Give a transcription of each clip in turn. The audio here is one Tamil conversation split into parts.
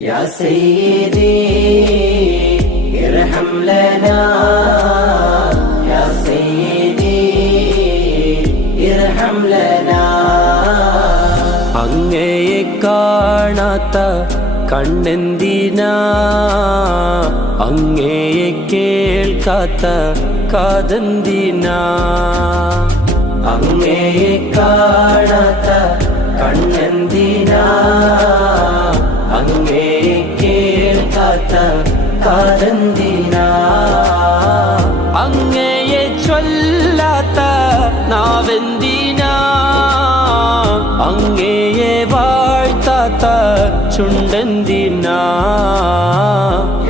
يا سيدي ارحم لنا يا سيدي ارحم لنا അങ്ങയെ കാണാത്ത കണ്ണെന്തിന അങ്ങയെ കേൾക്കാത്ത കാതന്തിനാ காதந்தினா அங்கேயே சொல்லாத்த நாவெந்தினா அங்கேயே வாழ்த்தாத்த சுண்டந்தினா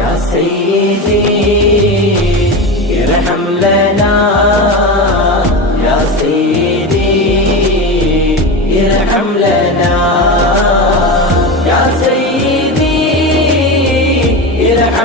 யாசைதி இரகம்லனா யாசைதி இரகம்லனா